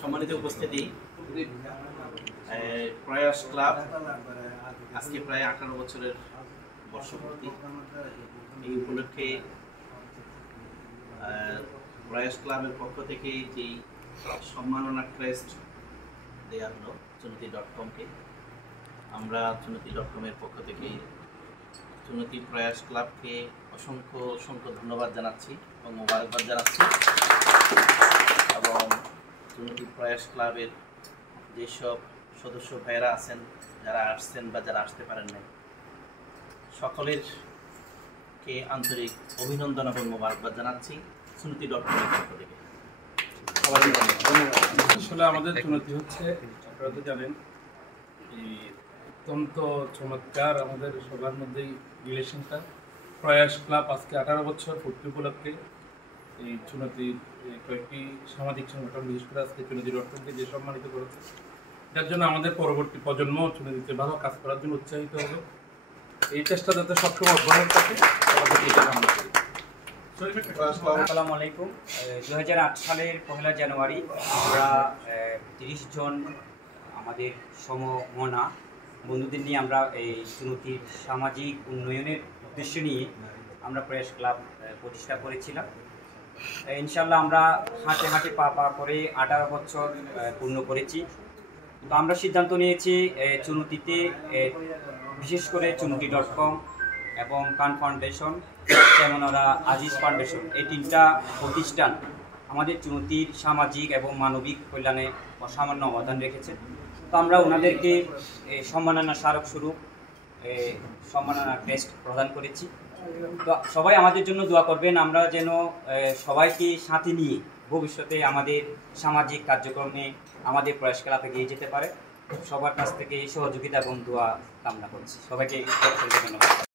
সম্মানিত উপস্থিতি, প্রয়াস ক্লাব আজকে প্রায় 18 বছরের বর্ষপূর্তি। এই উপলক্ষে প্রয়াস ক্লাবের পক্ষ থেকে যেই সম্মাননা ক্রেস্ট দেওয়া হলো চুনতি.com-কে, আমরা চুনতি.com-এর পক্ষ থেকে চুনতি প্রয়াস ক্লাবকে অসংখ্য অসংখ্য ধন্যবাদ জানাচ্ছি এবং মোবারকবাদ জানাচ্ছি। এবং চুনতি প্রয়াস ক্লাবের যেসব সদস্য ভাইয়েরা আছেন, যারা আসছেন বা যারা আসতে পারেন নাই, সকলেরকে আন্তরিক অভিনন্দন এবং মোবারকবাদ জানাচ্ছি চুনতি.com-এর পক্ষ থেকে। আসলে আমাদের চুনতি হচ্ছে, আপনারা তো জানেন, এই অত্যন্ত চমৎকার আমাদের সবার মধ্যেই রিলেশনটা। প্রয়াস ক্লাব আজকে 18 বছর পূর্তি উপলক্ষে এই চুনতির কয়েকটি সামাজিক সংগঠন, বিশেষ করে আজকে চুনতি.com-কে যে সম্মানিত করেছে, যার জন্য আমাদের পরবর্তী প্রজন্ম চুনতিতে ভালো কাজ করার জন্য উৎসাহিত হবে। এই চেষ্টা যাতে সবসময় অব্যাহত থাকে, আসসালামু আলাইকুম। 2008 সালের 1 জানুয়ারি আমরা 30 জন আমাদের সমমনা বন্ধুদের নিয়ে আমরা এই চুনতির সামাজিক উন্নয়নের উদ্দেশ্য নিয়ে আমরা প্রয়াস ক্লাব প্রতিষ্ঠা করেছিলাম। ইনশাল্লাহ আমরা হাঁটে হাঁটে পা পা করে 18 বছর পূর্ণ করেছি। তো আমরা সিদ্ধান্ত নিয়েছি চুনতিতে, বিশেষ করে চুনতি.com এবং কান ফাউন্ডেশন, যেমন ওরা আজিজ ফাউন্ডেশন, এই 3টা প্রতিষ্ঠান আমাদের চুনতির সামাজিক এবং মানবিক কল্যাণে অসামান্য অবদান রেখেছে। তো আমরা ওনাদেরকে সম্মাননা স্মারকস্বরূপ সম্মাননা ক্রেস্ট প্রদান করেছি। তো সবাই আমাদের জন্য দোয়া করবেন, আমরা যেন সবাইকে সাথে নিয়ে ভবিষ্যতে আমাদের সামাজিক কার্যক্রমে আমাদের প্রয়াস ক্লাব এগিয়ে যেতে পারে। সবার কাছ থেকে সহযোগিতা এবং দোয়া কামনা করছি। সবাইকে ধন্যবাদ।